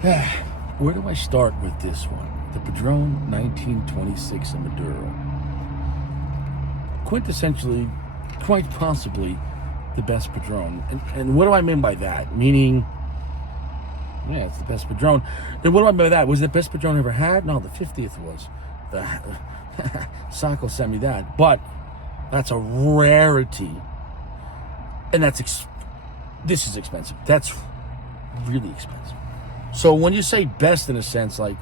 Where do I start with this one? The Padron 1926 in Maduro. Quintessentially, quite possibly, the best Padron. And what do I mean by that? Meaning, yeah, it's the best Padron. Then what do I mean by that? Was it the best Padron I ever had? No, the 50th was. Sacco sent me that. But that's a rarity. And this is expensive. That's really expensive. So when you say best in a sense, like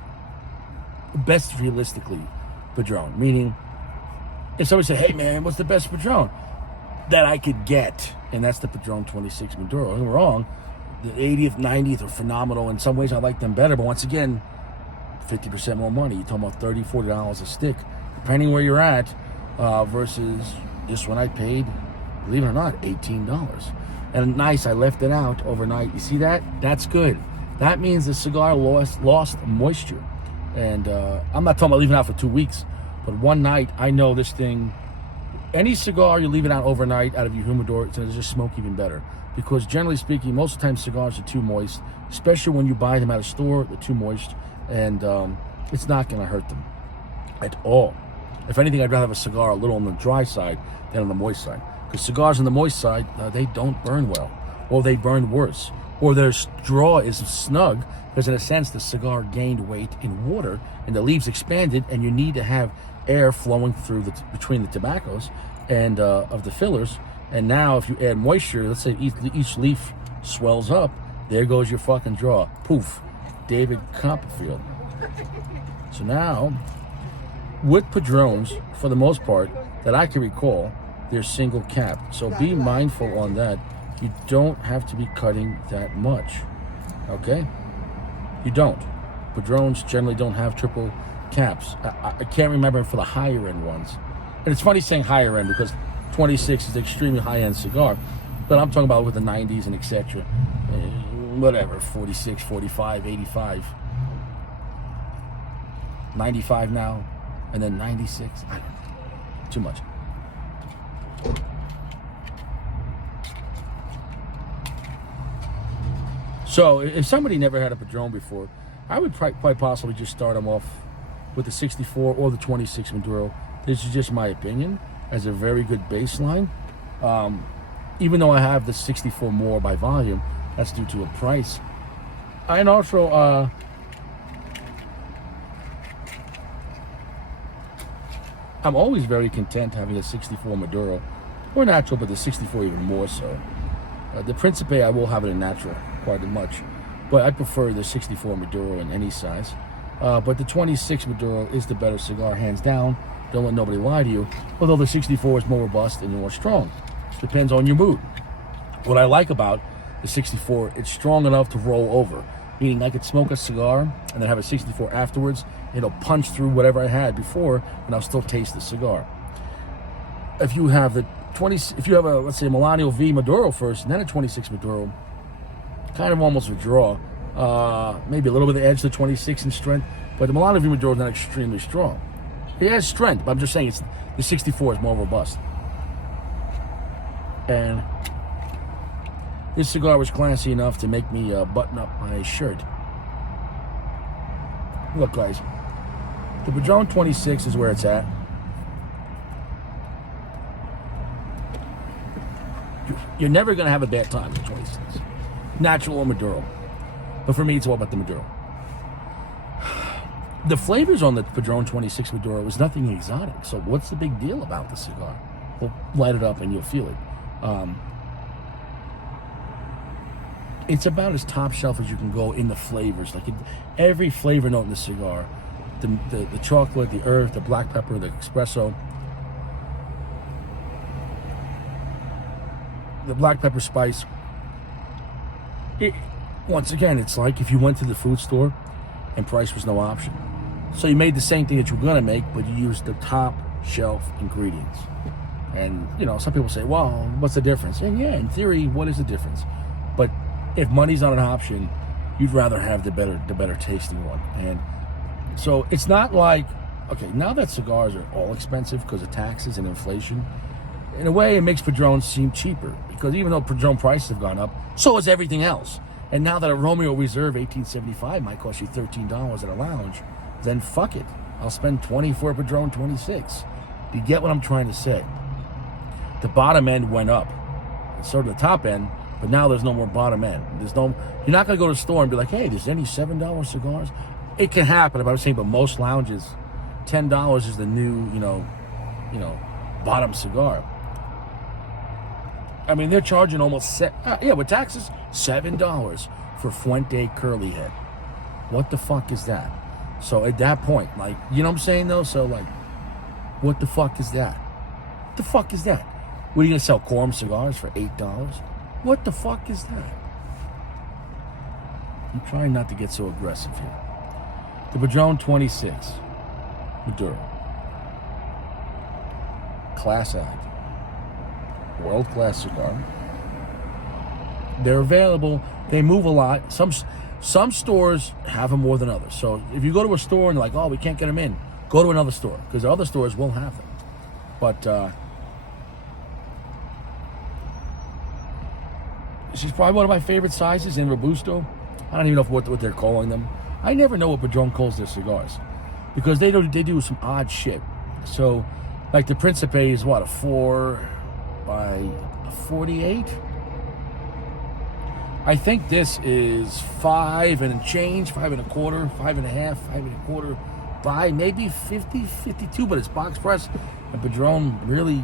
best realistically, Padron, meaning if somebody said, hey man, what's the best Padron that I could get? And that's the Padron 26 Maduro. Don't get me wrong, the 80th, 90th are phenomenal. In some ways I like them better, but once again, 50% more money. You're talking about $30, $40 a stick, depending where you're at, versus this one I paid, believe it or not, $18. And nice, I left it out overnight. You see that? That's good. That means the cigar lost moisture. And I'm not talking about leaving it out for 2 weeks, but one night, I know this thing, any cigar you leave it out overnight out of your humidor, it's going to just smoke even better. Because generally speaking, most of the time cigars are too moist, especially when you buy them at a store, they're too moist, and it's not going to hurt them at all. If anything, I'd rather have a cigar a little on the dry side than on the moist side. Because cigars on the moist side, they don't burn well, or they burn worse. Or their straw is snug, because in a sense the cigar gained weight in water and the leaves expanded, and you need to have air flowing through between the tobaccos and of the fillers. And now if you add moisture, let's say each leaf swells up, there goes your fucking draw. Poof, David Copperfield. So now, with Padrones, for the most part, that I can recall, they're single cap. So be mindful on that. You don't have to be cutting that much, okay? You don't. Padrones generally don't have triple caps. I can't remember for the higher end ones. And it's funny saying higher end because 26 is an extremely high end cigar, but I'm talking about with the 90s and etc. Whatever, 46, 45, 85, 95 now, and then 96. I don't know. Too much. So if somebody never had a Padron before, I would quite possibly just start them off with the 64 or the 26 Maduro. This is just my opinion as a very good baseline. Even though I have the 64 more by volume, that's due to a price. And also, I'm always very content having a 64 Maduro, or natural, but the 64 even more so. The Principe, I will have it in natural quite much, but I prefer the 64 Maduro in any size. But the 26 Maduro is the better cigar, hands down. Don't let nobody lie to you. Although the 64 is more robust and more strong. It depends on your mood. What I like about the 64, it's strong enough to roll over. Meaning I could smoke a cigar and then have a 64 afterwards. It'll punch through whatever I had before, and I'll still taste the cigar. If you have the if you have a, let's say, a Millennial V Maduro first, and then a 26 Maduro, kind of almost a draw. Maybe a little bit of the edge to 26 in strength, but the Millennial V Maduro is not extremely strong. It has strength, but I'm just saying the 64 is more robust. And this cigar was classy enough to make me button up my shirt. Look, guys, the Padron 26 is where it's at. You're never going to have a bad time with 26. Natural or Maduro. But for me, it's all about the Maduro. The flavors on the Padron 26 Maduro was nothing exotic. So what's the big deal about the cigar? Well, light it up and you'll feel it. It's about as top shelf as you can go in the flavors. Like every flavor note in the cigar. The chocolate, the earth, the black pepper, the espresso. The black pepper spice. Once again, it's like if you went to the food store and price was no option. So you made the same thing that you were going to make, but you used the top shelf ingredients. And, some people say, well, what's the difference? And yeah, in theory, what is the difference? But if money's not an option, you'd rather have the better tasting one. And so it's not like, okay, now that cigars are all expensive because of taxes and inflation, in a way it makes Padron seem cheaper. Because even though Padron prices have gone up, so has everything else. And now that a Romeo Reserve 1875 might cost you $13 at a lounge, then fuck it. I'll spend 20 for a Padron 26. You get what I'm trying to say? The bottom end went up. So did the top end, but now there's no more bottom end. You're not going to go to the store and be like, hey, there's any $7 cigars? It can happen, but I'm saying, but most lounges, $10 is the new, bottom cigar. I mean, they're charging almost, with taxes, $7 for Fuente Curly Head. What the fuck is that? So at that point, like, you know what I'm saying though? So like, what the fuck is that? What the fuck is that? What are you gonna sell Quorum cigars for $8? What the fuck is that? I'm trying not to get so aggressive here. The Padron 26, Maduro. Class act. World-class cigar. They're available. They move a lot. Some stores have them more than others. So if you go to a store and they're like, oh, we can't get them in, go to another store, because the other stores will have them. But she's probably one of my favorite sizes in Robusto. I don't even know what they're calling them. I never know what Padron calls their cigars, because they do some odd shit. So, like the Principe is what, a 4 by 48? I think this is 5 and change, 5 and a quarter, 5 and a half, 5 and a quarter by maybe 50, 52, but it's box press. And Padron really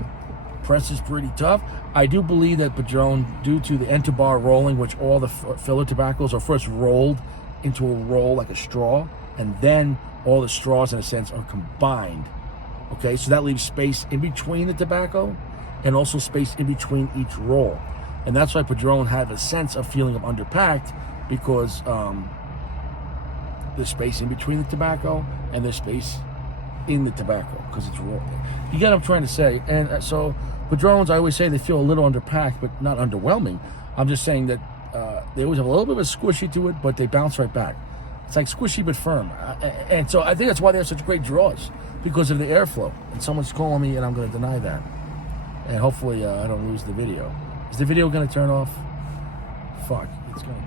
presses pretty tough. I do believe that Padron, due to the enter-bar rolling, which all the filler tobaccos are first rolled into a roll like a straw, and then all the straws, in a sense, are combined. Okay, so that leaves space in between the tobacco and also space in between each roll. And that's why Padron had a sense of feeling of underpacked, because there's space in between the tobacco and there's space in the tobacco because it's rolled. You get what I'm trying to say? And so Padrons, I always say they feel a little underpacked, but not underwhelming. I'm just saying that they always have a little bit of a squishy to it, but they bounce right back. It's like squishy but firm. And so I think that's why they have such great draws, because of the airflow. And someone's calling me, and I'm going to deny that. And hopefully I don't lose the video. Is the video going to turn off? Fuck, it's going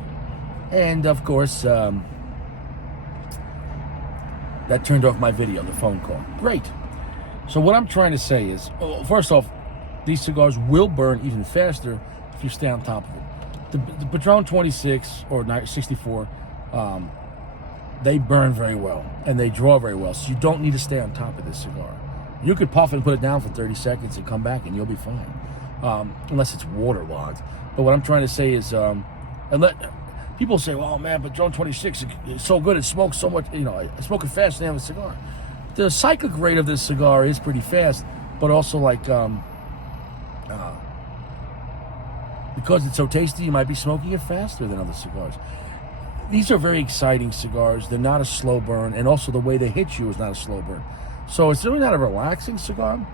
to. And of course, that turned off my video, the phone call. Great. So what I'm trying to say is, first off, these cigars will burn even faster if you stay on top of it. The Padron 26 or 64, they burn very well and they draw very well. So you don't need to stay on top of this cigar. You could puff and put it down for 30 seconds and come back and you'll be fine. Unless it's waterlogged. But what I'm trying to say is, people say, well, man, Padron 26 is so good, it smokes so much, I smoke it fast and have a cigar. The cyclic rate of this cigar is pretty fast, but also like, because it's so tasty, you might be smoking it faster than other cigars. These are very exciting cigars. They're not a slow burn, and also the way they hit you is not a slow burn. So it's really not a relaxing cigar.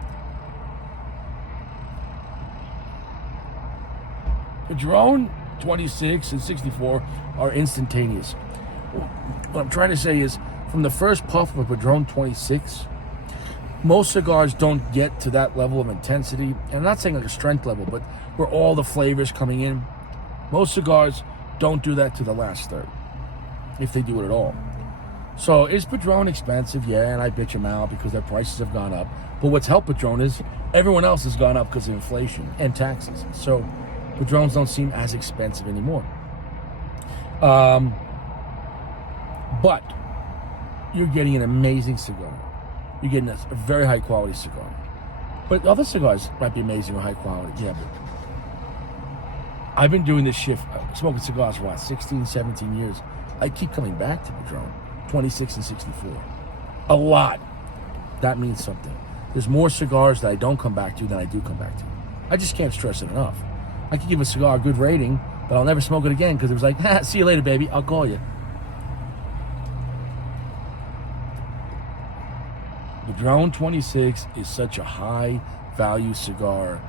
Padron 26 and 64 are instantaneous. What I'm trying to say is, from the first puff of a Padron 26, most cigars don't get to that level of intensity. And I'm not saying like a strength level, but where all the flavors coming in. Most cigars don't do that to the last third, if they do it at all. So is Padron expensive? Yeah, and I bitch them out because their prices have gone up. But what's helped Padron is everyone else has gone up because of inflation and taxes. So Padrons don't seem as expensive anymore. But you're getting an amazing cigar. You're getting a very high quality cigar. But other cigars might be amazing or high quality. Yeah, but I've been doing this shift, smoking cigars for 16, 17 years. I keep coming back to Padron 26 and 64. A lot. That means something. There's more cigars that I don't come back to than I do come back to. I just can't stress it enough. I could give a cigar a good rating, but I'll never smoke it again because it was like, see you later, baby. I'll call you. Padron 26 is such a high value cigar.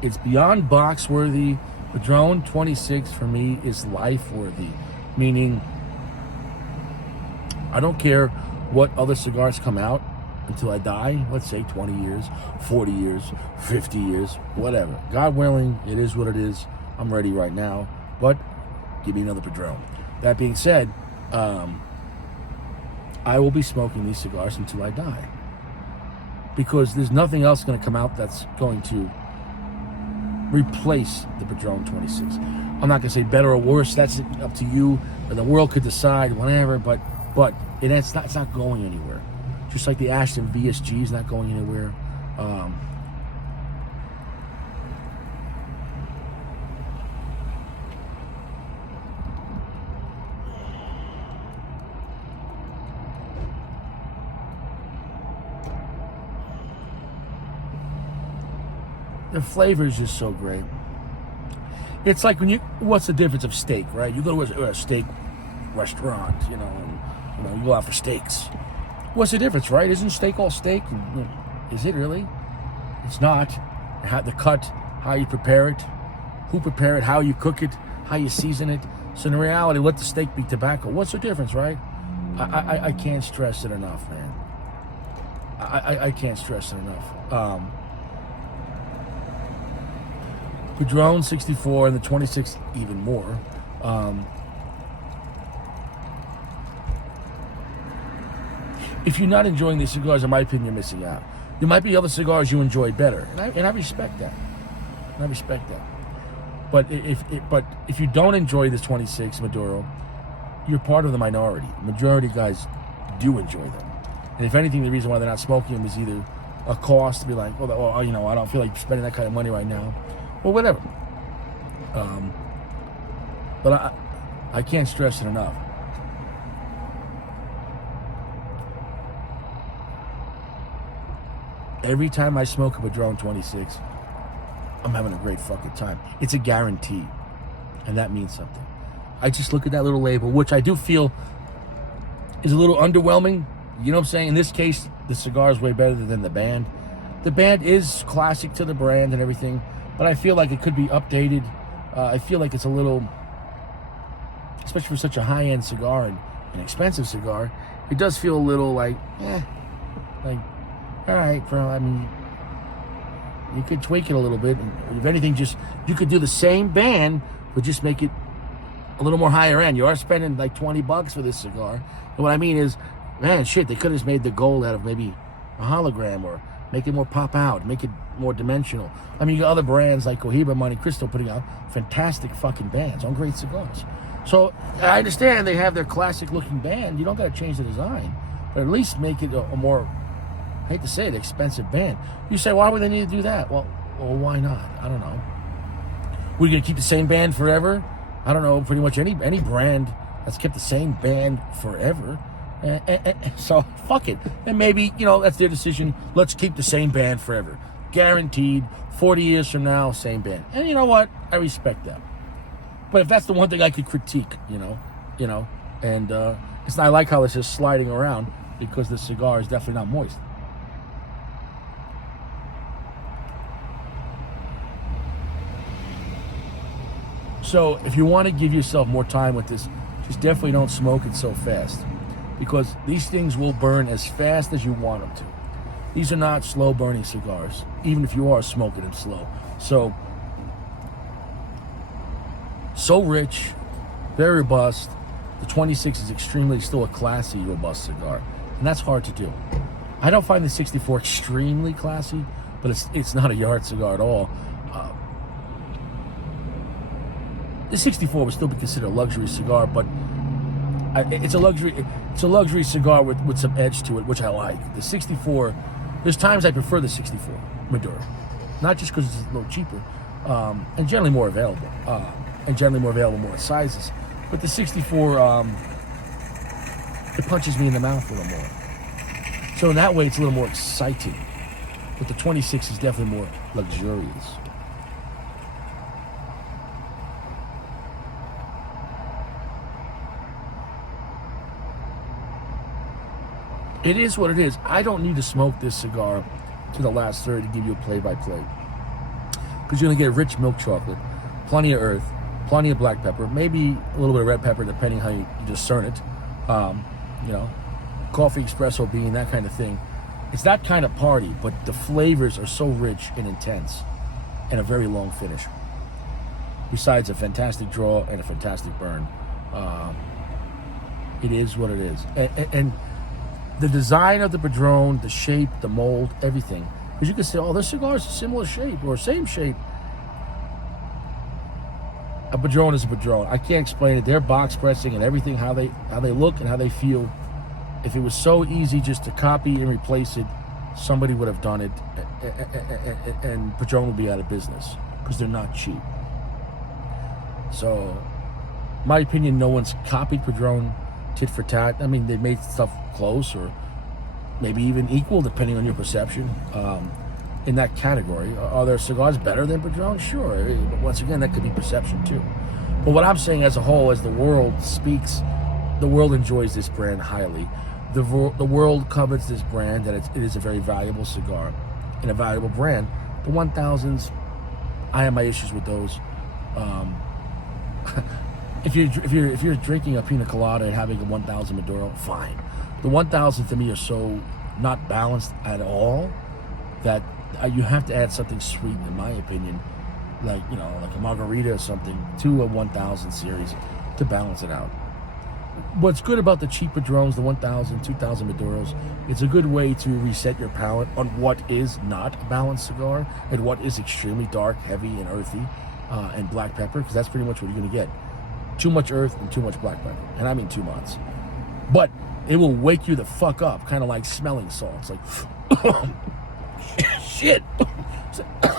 It's beyond box worthy. Padron 26 for me is life worthy, meaning I don't care what other cigars come out until I die. Let's say 20 years, 40 years, 50 years, whatever. God willing, it is what it is. I'm ready right now. But Give me another Padron. That being said, I will be smoking these cigars until I die. Because there's nothing else going to come out that's going to replace the Padron 26. I'm not going to say better or worse. That's up to you. Or the world could decide, whatever. But it's not going anywhere. Just like the Ashton VSG is not going anywhere. The flavor is just so great. It's like what's the difference of steak, right? You go to a steak restaurant, and you go out for steaks. What's the difference, right? Isn't steak all steak? Is it really? It's not. The cut, how you prepare it, who prepare it, how you cook it, how you season it. So in reality, let the steak be tobacco. What's the difference, right? I can't stress it enough, man. I can't stress it enough. Padron 64 and the 26 even more. If you're not enjoying these cigars, in my opinion, you're missing out. There might be other cigars you enjoy better, and I respect that. But if you don't enjoy this 26 Maduro, you're part of the minority. Majority of guys do enjoy them, and if anything, the reason why they're not smoking them is either a cost to be like, well, I don't feel like spending that kind of money right now. Well, whatever. But I can't stress it enough. Every time I smoke a Padron 26, I'm having a great fucking time. It's a guarantee. And that means something. I just look at that little label, which I do feel is a little underwhelming. You know what I'm saying? In this case, the cigar is way better than the band. The band is classic to the brand and everything. But I feel like it could be updated. I feel like it's a little, especially for such a high-end cigar and an expensive cigar, it does feel a little like, all right, bro. I mean, you could tweak it a little bit. And if anything, you could do the same band, but just make it a little more higher end. You are spending like $20 for this cigar. And what I mean is, man, shit, they could have just made the gold out of maybe a hologram or make it more pop out, make it more dimensional. I mean, you got other brands like Cohiba, Monte Cristo putting out fantastic fucking bands on great cigars. So I understand they have their classic looking band. You don't got to change the design, but at least make it a more, I hate to say it, expensive band. You say, why would they need to do that? Well, why not? I don't know. We're going to keep the same band forever? I don't know, pretty much any brand that's kept the same band forever. So fuck it, and maybe that's their decision. Let's keep the same band forever, guaranteed. 40 years from now, same band. And you know what? I respect that. But if that's the one thing I could critique, and it's not, I like how it's just sliding around because the cigar is definitely not moist. So if you want to give yourself more time with this, just definitely don't smoke it so fast. Because these things will burn as fast as you want them to. These are not slow burning cigars, even if you are smoking them slow. So rich, very robust. The 26 is extremely still a classy, robust cigar. And that's hard to do. I don't find the 64 extremely classy, but it's not a yard cigar at all. The 64 would still be considered a luxury cigar, but it's a luxury cigar with some edge to it, which I like. The 64, there's times I prefer the 64 Maduro, not just because it's a little cheaper, and generally more available, more sizes. But the 64, it punches me in the mouth a little more. So in that way, it's a little more exciting. But the 26 is definitely more luxurious. It is what it is. I don't need to smoke this cigar to the last third to give you a play-by-play. Because you're going to get rich milk chocolate, plenty of earth, plenty of black pepper, maybe a little bit of red pepper, depending how you discern it. Coffee, espresso bean, that kind of thing. It's that kind of party, but the flavors are so rich and intense, and a very long finish. besides a fantastic draw and a fantastic burn. It is what it is. And the design of the Padron, the shape, the mold, everything. Because you can say, oh, this cigar is a similar shape or same shape. A Padron is a Padron. I can't explain it. Their box pressing and everything, how they look and how they feel. If it was so easy just to copy and replace it, somebody would have done it, and Padron would be out of business because they're not cheap. So, my opinion, no one's copied Padron tit for tat. I mean, they made stuff close or maybe even equal, depending on your perception. In that category, are there cigars better than Padron? Sure, but once again, that could be perception too. But what I'm saying as a whole, as the world speaks, the world enjoys this brand highly. The world covets this brand, that it is a very valuable cigar and a valuable brand. The 1000s, I have my issues with those. If you're drinking a pina colada and having a 1000 Maduro, fine. The 1000s to me are so not balanced at all that you have to add something sweet, in my opinion, like like a margarita or something to a 1000 series to balance it out. What's good about the cheap Padrones, the 1000, 2000 Maduros, it's a good way to reset your palate on what is not a balanced cigar and what is extremely dark, heavy, and earthy, and black pepper, because that's pretty much what you're going to get. Too much earth and too much black pepper, and I mean 2 months. But it will wake you the fuck up, kind of like smelling salts. Like, shit!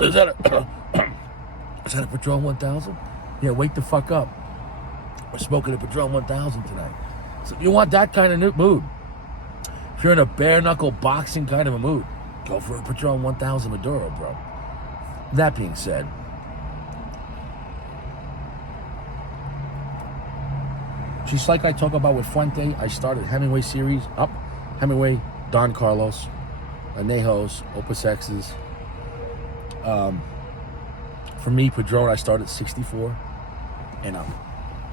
Is that a Padron 1000? Yeah, wake the fuck up. We're smoking a Padron 1000 tonight. So you want that kind of mood. If you're in a bare-knuckle boxing kind of a mood, go for a Padron 1000 Maduro, bro. That being said, just like I talk about with Fuente, I started Hemingway series up. Hemingway, Don Carlos, Anejos, Opus X's. For me, Padron, I started 64 and up.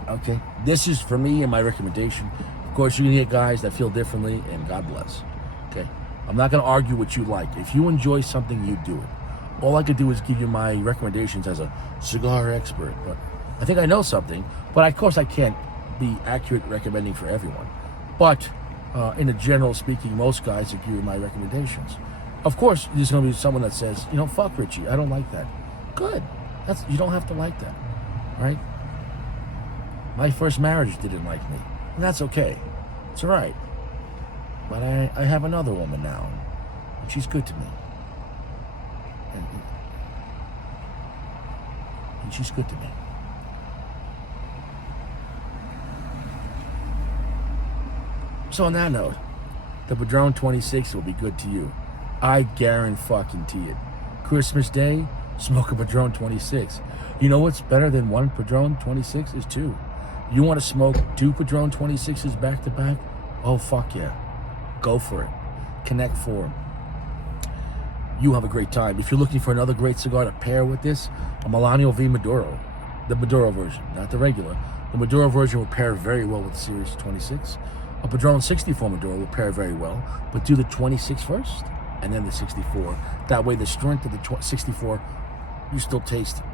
Okay, this is for me and my recommendation. Of course, you can get guys that feel differently, and God bless. Okay, I'm not going to argue what you like. If you enjoy something, you do it. All I could do is give you my recommendations as a cigar expert. But I think I know something. But of course, I can't be accurate recommending for everyone. But in a general speaking, most guys will give you my recommendations. Of course, there's going to be someone that says, fuck Richie, I don't like that. Good. You don't have to like that, right? My first marriage didn't like me, and that's okay. It's all right. But I have another woman now, and she's good to me. And she's good to me. So on that note, the Padron 26 will be good to you. I guarantee it. Christmas Day, smoke a Padron 26. You know what's better than one Padron 26 is 2. You want to smoke 2 Padron 26s back to back? Oh, fuck yeah. Go for it. Connect 4. You have a great time. If you're looking for another great cigar to pair with this, a Milano V Maduro. The Maduro version, not the regular. The Maduro version will pair very well with the Series 26. A Padron 64 Maduro will pair very well, but do the 26 first, and then the 64. That way the strength of the 64, you still taste it.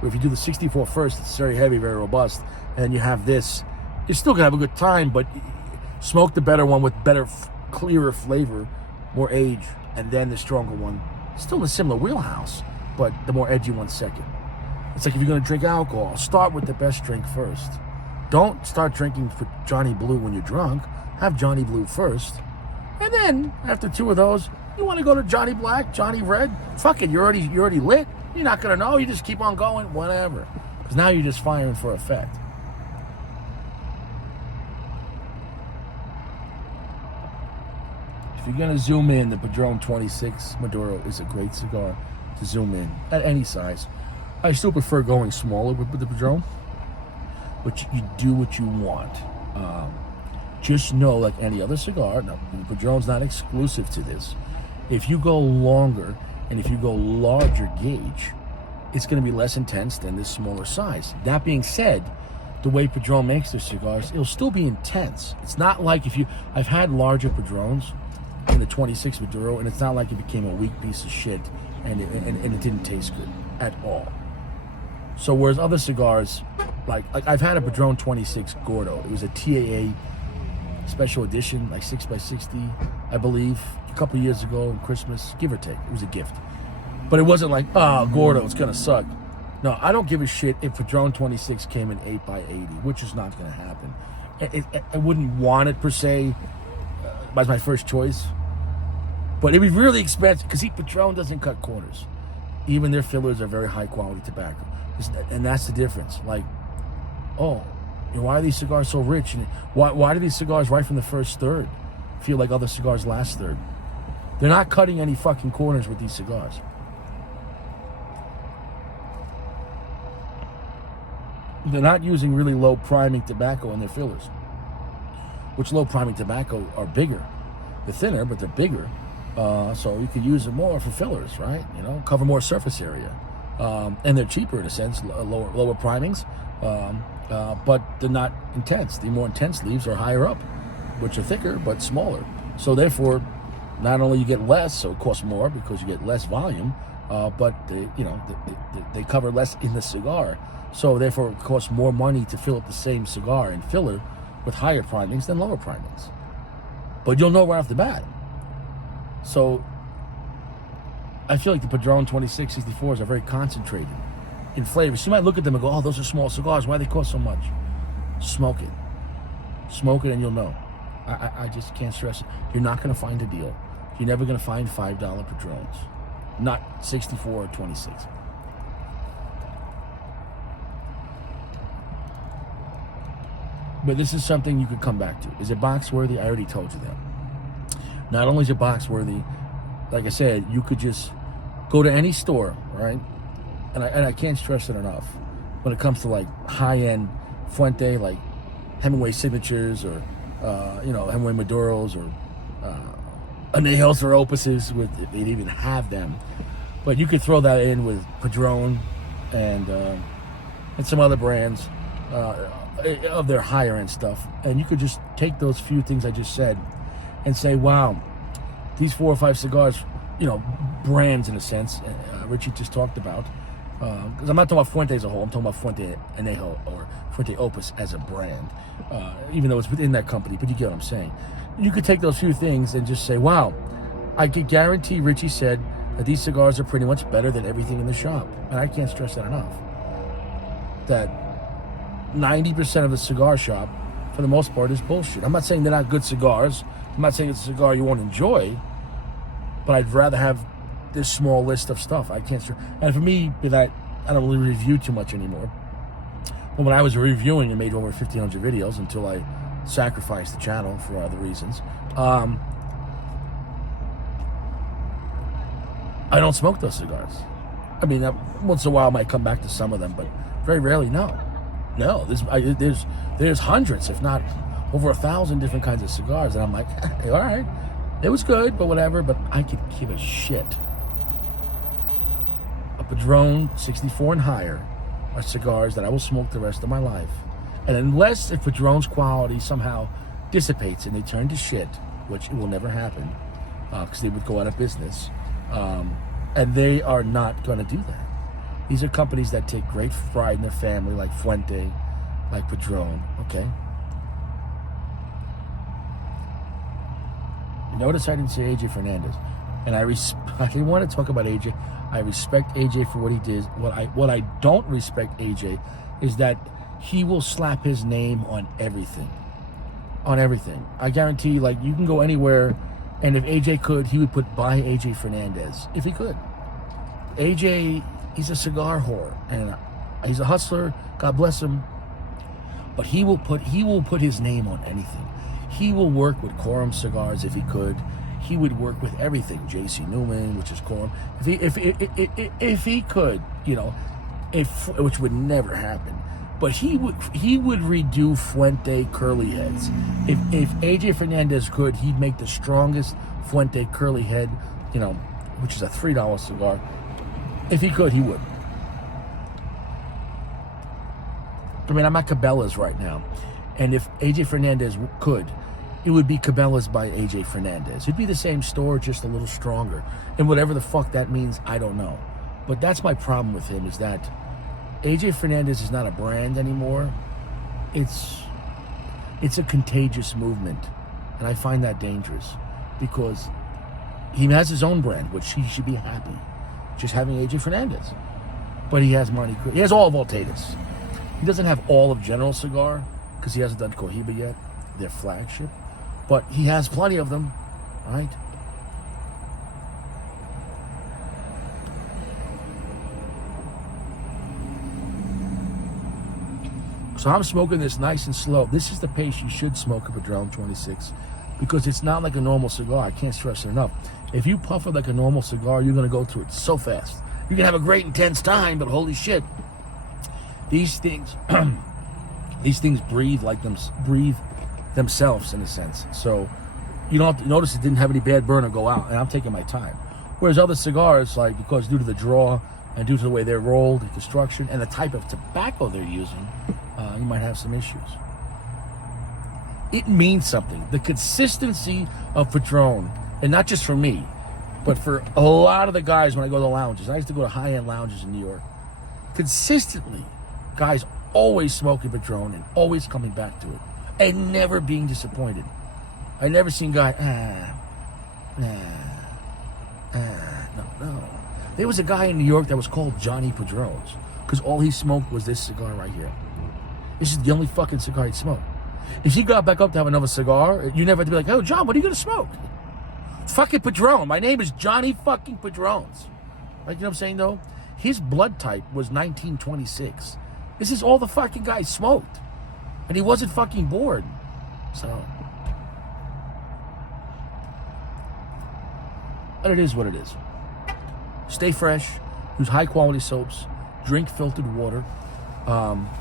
But if you do the 64 first, it's very heavy, very robust, and then you have this, you're still going to have a good time, but smoke the better one with better, clearer flavor, more age, and then the stronger one. Still in a similar wheelhouse, but the more edgy one second. It's like if you're going to drink alcohol, start with the best drink first. Don't start drinking for Johnny Blue when you're drunk. Have Johnny Blue first. And then, after 2 of those, you want to go to Johnny Black, Johnny Red. Fuck it, you're already lit. You're not going to know. You just keep on going, whatever. Because now you're just firing for effect. If you're going to zoom in, the Padron 26 Maduro is a great cigar to zoom in at any size. I still prefer going smaller with the Padron, but you do what you want. Just know, like any other cigar, now the Padron's not exclusive to this. If you go longer and if you go larger gauge, it's going to be less intense than this smaller size. That being said, the way Padron makes their cigars, it'll still be intense. It's not like I've had larger Padrons in the 26 Maduro, and it's not like it became a weak piece of shit and it didn't taste good at all. So whereas other cigars, like I've had a Padron 26 Gordo. It was a TAA special edition, like 6x60, I believe, a couple years ago on Christmas, give or take. It was a gift. But it wasn't like, oh, Gordo, it's going to suck. No, I don't give a shit if Padron 26 came in 8x80, which is not going to happen. I wouldn't want it per se as my first choice. But it was really expensive because Padron doesn't cut corners. Even their fillers are very high quality tobacco. And that's the difference. Like, oh, why are these cigars so rich? And why do these cigars right from the first third feel like other cigars last third? They're not cutting any fucking corners with these cigars. They're not using really low priming tobacco in their fillers, which low priming tobacco are bigger. They're thinner, but they're bigger. So you could use them more for fillers, right? Cover more surface area. And they're cheaper in a sense, lower primings. But they're not intense. The more intense leaves are higher up, which are thicker but smaller. So therefore, not only you get less, so it costs more because you get less volume, but they cover less in the cigar. So therefore, it costs more money to fill up the same cigar and filler with higher primings than lower primings. But you'll know right off the bat. So I feel like the Padron 2664s are very concentrated in flavors. You might look at them and go, oh, those are small cigars. Why do they cost so much? Smoke it. Smoke it and you'll know. I just can't stress it. You're not going to find a deal. You're never going to find $5 Padrones. Not 64 or 26. But this is something you could come back to. Is it box worthy? I already told you that. Not only is it box worthy, like I said, you could just go to any store, right? And I can't stress it enough. When it comes to like high-end Fuente, like Hemingway Signatures or Hemingway Maduros or Anejos or Opuses, if they'd even have them. But you could throw that in with Padron and some other brands of their higher end stuff, and you could just take those few things I just said and say, wow, these 4 or 5 cigars, brands in a sense, Richie just talked about, because I'm not talking about Fuente as a whole, I'm talking about Fuente Anejo or Fuente Opus as a brand, even though it's within that company, but you get what I'm saying. You could take those few things and just say, wow, I could guarantee Richie said that these cigars are pretty much better than everything in the shop, and I can't stress that enough. That 90% of the cigar shop, for the most part, is bullshit. I'm not saying they're not good cigars. I'm not saying it's a cigar you won't enjoy, but I'd rather have this small list of stuff. I can't. And for me, that I don't really review too much anymore. But when I was reviewing, I made over 1,500 videos until I sacrificed the channel for other reasons. I don't smoke those cigars. I mean, once in a while I might come back to some of them, but very rarely, no. No, there's hundreds, if not over 1,000 different kinds of cigars, and I'm like, hey, all right, it was good, but whatever. But I could give a shit. A Padron 64 and higher are cigars that I will smoke the rest of my life, and unless if Padron's quality somehow dissipates and they turn to shit, which it will never happen, because they would go out of business, and they are not going to do that. These are companies that take great pride in their family, like Fuente, like Padron, okay? You notice I didn't say AJ Fernandez. And I didn't want to talk about AJ. I respect AJ for what he did. What I don't respect AJ is that he will slap his name on everything. On everything. I guarantee, like, you can go anywhere, and if AJ could, he would put by AJ Fernandez. If he could. AJ... he's a cigar whore, and he's a hustler. God bless him. But he will put his name on anything. He will work with Quorum Cigars if he could. He would work with everything. J.C. Newman, which is Quorum. If he could, which would never happen. But he would redo Fuente curly heads. If AJ Fernandez could, he'd make the strongest Fuente curly head, which is a $3 cigar. If he could, he would. I mean, I'm at Cabela's right now. And if AJ Fernandez could, it would be Cabela's by AJ Fernandez. It'd be the same store, just a little stronger. And whatever the fuck that means, I don't know. But that's my problem with him, is that AJ Fernandez is not a brand anymore. It's a contagious movement, and I find that dangerous because he has his own brand, which he should be happy just having AJ Fernandez. But he has money. He has all of Voltatus. He doesn't have all of General Cigar because he hasn't done Cohiba yet, their flagship. But he has plenty of them, right? So I'm smoking this nice and slow. This is the pace you should smoke a Padron 26 because it's not like a normal cigar. I can't stress it enough. If you puff it like a normal cigar, you're going to go through it so fast. You can have a great intense time, but holy shit. These things breathe themselves in a sense. So you don't have to notice it didn't have any bad burn or go out, and I'm taking my time. Whereas other cigars, like because due to the draw and due to the way they're rolled, the construction, and the type of tobacco they're using, you might have some issues. It means something. The consistency of Padron, and not just for me, but for a lot of the guys when I go to lounges. I used to go to high-end lounges in New York. Consistently, guys always smoking Padron and always coming back to it and never being disappointed. I never seen guy, no. There was a guy in New York that was called Johnny Padrones because all he smoked was this cigar right here. This is the only fucking cigar he'd smoke. If he got back up to have another cigar, you never had to be like, oh, John, what are you going to smoke? Fucking Padron. My name is Johnny fucking Padrones. Like, you know what I'm saying, though? His blood type was 1926. This is all the fucking guy smoked. And he wasn't fucking bored. So. But it is what it is. Stay fresh. Use high-quality soaps. Drink filtered water.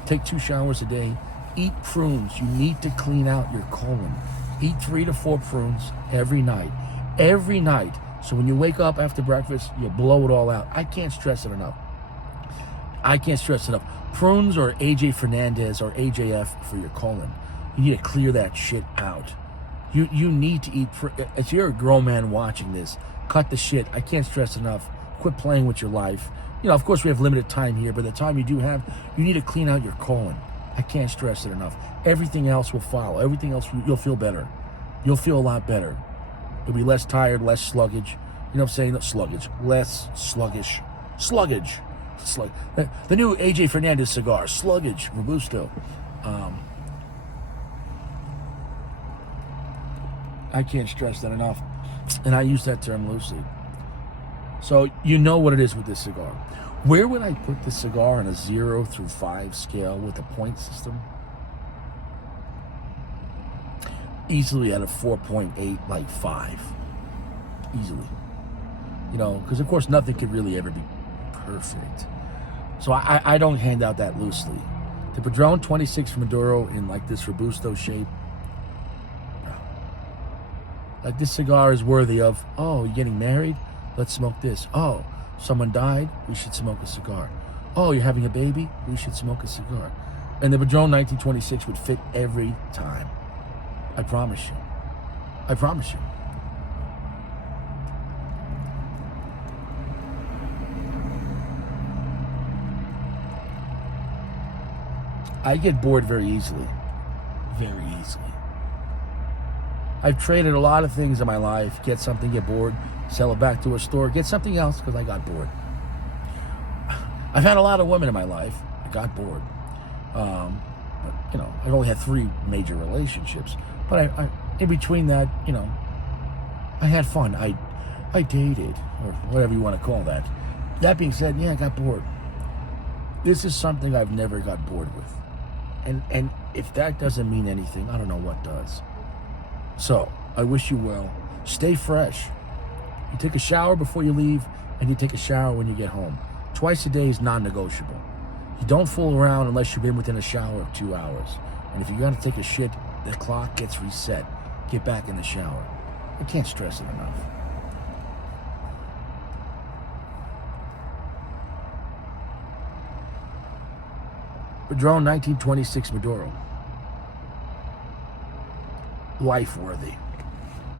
Take 2 showers a day. Eat prunes. You need to clean out your colon. Eat 3 to 4 prunes every night. Every night. So when you wake up after breakfast, you blow it all out. I can't stress it enough. Prunes or AJ Fernandez or AJF for your colon. You need to clear that shit out. You need to eat. If you're a grown man watching this, cut the shit. I can't stress enough. Quit playing with your life. You know, of course, we have limited time here, but the time you do have, you need to clean out your colon. I can't stress it enough. Everything else will follow. Everything else, you'll feel better. You'll feel a lot better. You'll be less tired, less sluggish. You know what I'm saying? Not sluggish. Less sluggish. Sluggage. The new AJ Fernandez cigar. Sluggage. Robusto. I can't stress that enough. And I use that term loosely. So you know what it is with this cigar. Where would I put this cigar on a 0 through 5 scale with a point system? Easily at a 4.8, like 5. Easily. You know, because of course nothing could really ever be perfect. So I don't hand out that loosely. The Padron 26 from Maduro in like this Robusto shape. No. Like this cigar is worthy of, oh, you're getting married? Let's smoke this. Oh, someone died? We should smoke a cigar. Oh, you're having a baby? We should smoke a cigar. And the Padron 1926 would fit every time. I promise you. I promise you. I get bored very easily. Very easily. I've traded a lot of things in my life. Get something, get bored. Sell it back to a store. Get something else because I got bored. I've had a lot of women in my life. I got bored. But, you know, I've only had 3 major relationships. But I in between that, you know, I had fun. I dated, or whatever you want to call that. That being said, yeah, I got bored. This is something I've never got bored with. And if that doesn't mean anything, I don't know what does. So, I wish you well. Stay fresh. You take a shower before you leave, and you take a shower when you get home. Twice a day is non-negotiable. You don't fool around unless you've been within a shower of 2 hours. And if you got to take a shit, the clock gets reset. Get back in the shower. I can't stress it enough. Padron 1926 Maduro. Life worthy.